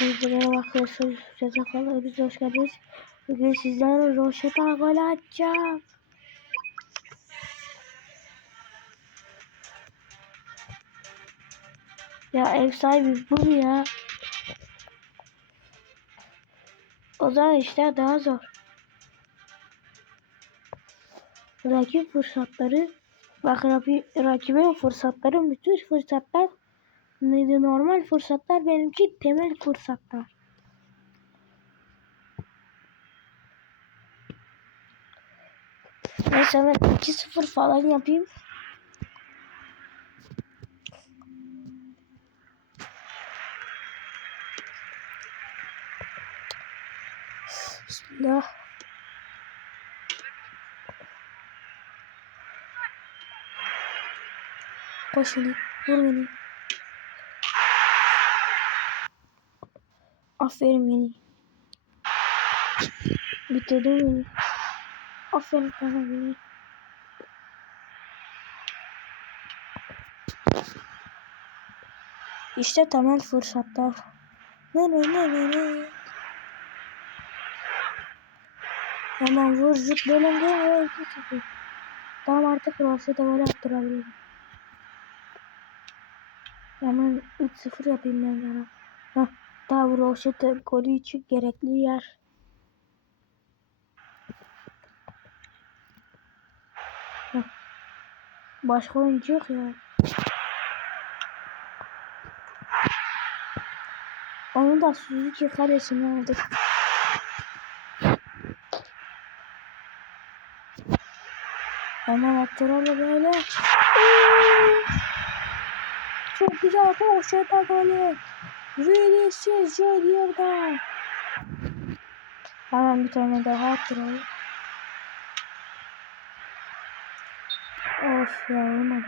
Merhaba arkadaşlar. Cezakallar biz hoş geldiniz. Bugün sizlere roşeta gol atacağım. Ya ev sahibi bu ya. O zaman işler daha zor. Rakip fırsatları bak rakibin fırsatları müthiş fırsatlar. Neydi normal fırsatlar benimki temel fırsatlar. Neyse ben 2-0 falan yapayım. Bismillah. Koş beni. Vur beni. Aferin beni. Bitirdin beni. Aferin sana beni. İşte temel fırsatlar. Ne ne ne ne ne. Hemen vur zıp bölündü ve 2-0. Tamam artık Roşet'e gol attırabilirim. Hemen 3-0 yapayım ben sana. Heh, daha bu Roşet'e golü için gerekli yer. Başka oyuncu yok ya. Onu da Suzuki kalesine aldık. Hemen attıralım böyle. Çok güzel poşeta golü. Vinicius Junior'da. Hemen bir tane daha attıralım. Of ya olmadı.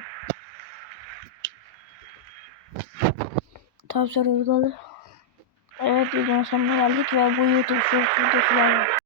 Tam sonra. Evet videonun sonuna geldik ve bu YouTube videosu var.